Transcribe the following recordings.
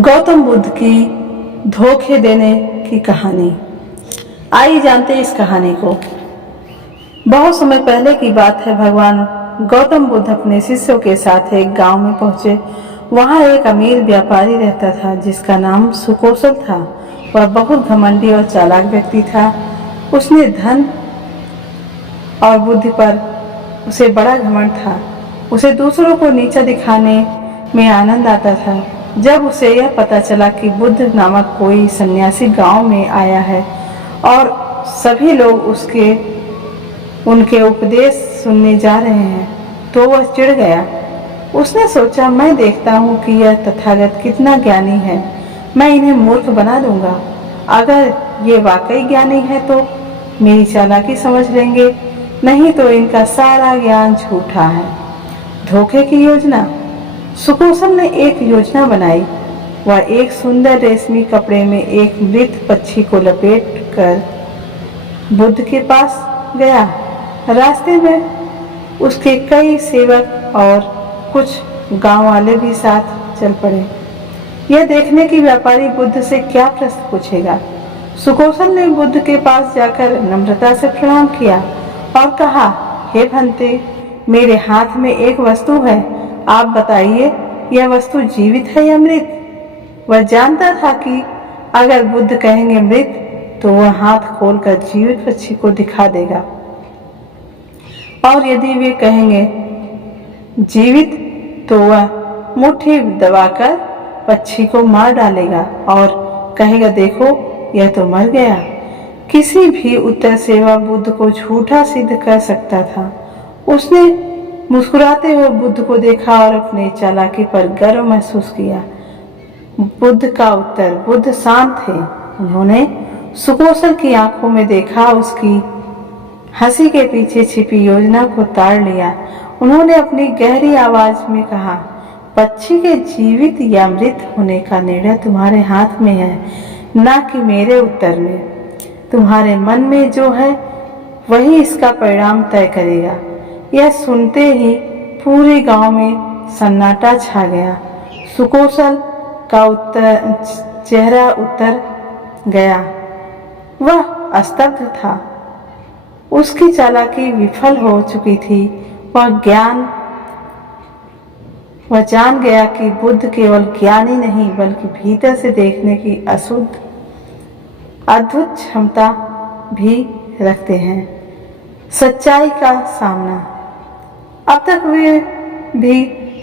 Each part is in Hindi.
गौतम बुद्ध की धोखे देने की कहानी। आइए जानते हैं इस कहानी को। बहुत समय पहले की बात है। भगवान गौतम बुद्ध अपने शिष्यों के साथ एक गांव में पहुंचे। वहां एक अमीर व्यापारी रहता था जिसका नाम सुकौशल था। वह बहुत घमंडी और चालाक व्यक्ति था। उसने धन और बुद्धि पर उसे बड़ा घमंड था। उसे दूसरों को नीचा दिखाने में आनंद आता था। जब उसे यह पता चला कि बुद्ध नामक कोई सन्यासी गांव में आया है और सभी लोग उनके उपदेश सुनने जा रहे हैं, तो वह चिढ़ गया। उसने सोचा, मैं देखता हूँ कि यह तथागत कितना ज्ञानी है, मैं इन्हें मूर्ख बना दूंगा। अगर ये वाकई ज्ञानी है तो मेरी चालाकी समझ लेंगे, नहीं तो इनका सारा ज्ञान झूठा है। धोखे की योजना। सुकौशल ने एक योजना बनाई। वह एक सुंदर रेशमी कपड़े में एक मृत पक्षी को लपेट कर बुद्ध के पास गया। रास्ते में उसके कई सेवक और कुछ गांव वाले भी साथ चल पड़े। यह देखने की व्यापारी बुद्ध से क्या प्रश्न पूछेगा। सुकौशल ने बुद्ध के पास जाकर नम्रता से प्रणाम किया और कहा, हे भंते, मेरे हाथ में एक वस्तु है, आप बताइए यह वस्तु जीवित है या मृत। वह जानता था कि अगर बुद्ध कहेंगे मृत तो वह हाथ खोलकर जीवित पक्षी को दिखा देगा, और यदि वे कहेंगे जीवित तो वह मुट्ठी दबाकर पक्षी को मार डालेगा और कहेगा, देखो यह तो मर गया। किसी भी उत्तर से वह बुद्ध को झूठा सिद्ध कर सकता था। उसने मुस्कुराते हुए बुद्ध को देखा और अपने चालाकी पर गर्व महसूस किया। बुद्ध का उत्तर। बुद्ध शांत थे। उन्होंने सुकौशल की आंखों में देखा, उसकी हंसी के पीछे छिपी योजना को ताड़ लिया। उन्होंने अपनी गहरी आवाज में कहा, पक्षी के जीवित या मृत होने का निर्णय तुम्हारे हाथ में है, ना कि मेरे उत्तर में। तुम्हारे मन में जो है वही इसका परिणाम तय करेगा। यह सुनते ही पूरे गांव में सन्नाटा छा गया। सुकौशल का चेहरा उतर गया। वह स्तब्ध था। उसकी चालाकी विफल हो चुकी थी। वह जान गया कि बुद्ध केवल ज्ञानी नहीं बल्कि भीतर से देखने की अद्भुत क्षमता भी रखते हैं। सच्चाई का सामना। अब तक वे भी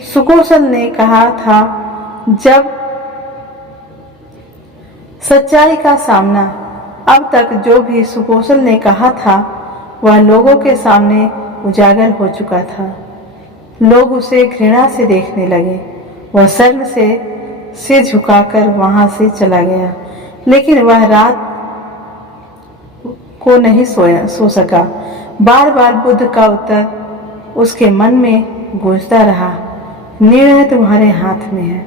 सुकौशल ने कहा था, जब सच्चाई का सामना। अब तक जो भी सुकौशल ने कहा था वह लोगों के सामने उजागर हो चुका था। लोग उसे घृणा से देखने लगे। वह शर्म से सिर झुकाकर वहां से चला गया। लेकिन वह रात को नहीं सो सका। बार बार बुद्ध का उत्तर उसके मन में गूंजता रहा, निर्णय तुम्हारे हाथ में है।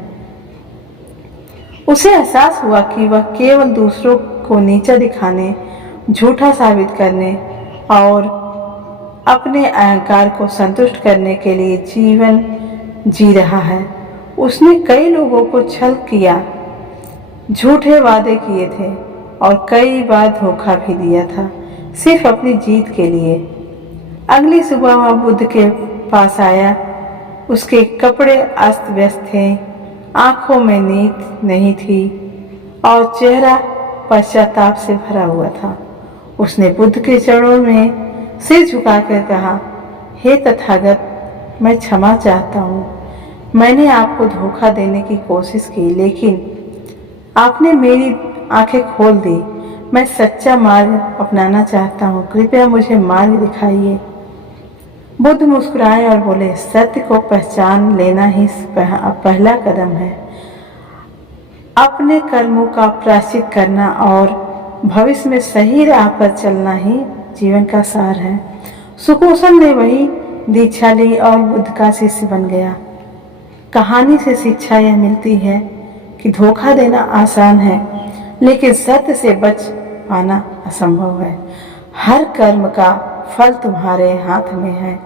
उसे एहसास हुआ कि वह केवल दूसरों को नीचा दिखाने, झूठा साबित करने और अपने अहंकार को संतुष्ट करने के लिए जीवन जी रहा है। उसने कई लोगों को छल किया, झूठे वादे किए थे और कई बार धोखा भी दिया था, सिर्फ अपनी जीत के लिए। अगली सुबह वह बुद्ध के पास आया। उसके कपड़े अस्त व्यस्त थे, आंखों में नींद नहीं थी और चेहरा पश्चाताप से भरा हुआ था। उसने बुद्ध के चरणों में सिर झुकाकर कहा, हे तथागत, मैं क्षमा चाहता हूँ। मैंने आपको धोखा देने की कोशिश की, लेकिन आपने मेरी आंखें खोल दी। मैं सच्चा मार्ग अपनाना चाहता हूँ, कृपया मुझे मार्ग दिखाइए। बुद्ध मुस्कुराए और बोले, सत्य को पहचान लेना ही पहला कदम है। अपने कर्मों का प्रायश्चित करना और भविष्य में सही राह पर चलना ही जीवन का सार है। सुकौशल ने वही दीक्षा ली और बुद्ध का शिष्य बन गया। कहानी से शिक्षा यह मिलती है कि धोखा देना आसान है, लेकिन सत्य से बच पाना असंभव है। हर कर्म का फल तुम्हारे हाथ में है।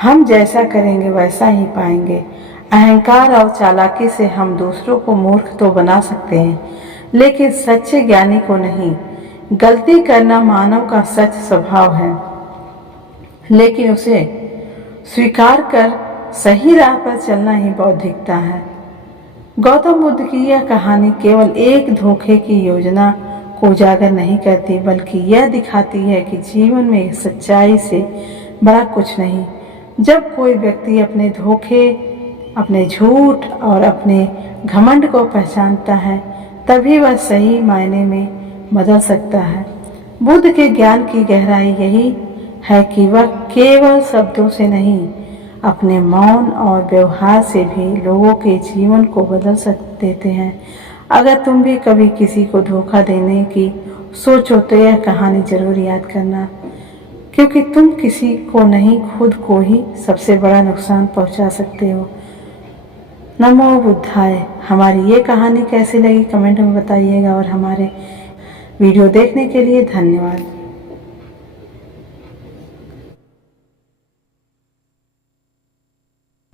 हम जैसा करेंगे वैसा ही पाएंगे। अहंकार और चालाकी से हम दूसरों को मूर्ख तो बना सकते हैं, लेकिन सच्चे ज्ञानी को नहीं। गलती करना मानव का सच स्वभाव है, लेकिन उसे स्वीकार कर सही राह पर चलना ही बौद्धिकता है। गौतम बुद्ध की यह कहानी केवल एक धोखे की योजना को उजागर नहीं करती, बल्कि यह दिखाती है कि जीवन में सच्चाई से बड़ा कुछ नहीं। जब कोई व्यक्ति अपने धोखे, अपने झूठ और अपने घमंड को पहचानता है, तभी वह सही मायने में बदल सकता है। बुद्ध के ज्ञान की गहराई यही है कि वह केवल शब्दों से नहीं, अपने मौन और व्यवहार से भी लोगों के जीवन को बदल देते हैं। अगर तुम भी कभी किसी को धोखा देने की सोचो तो यह कहानी जरूर याद करना, क्योंकि तुम किसी को नहीं, खुद को ही सबसे बड़ा नुकसान पहुंचा सकते हो। नमो बुद्धाय। हमारी ये कहानी कैसी लगी कमेंट में बताइएगा, और हमारे वीडियो देखने के लिए धन्यवाद।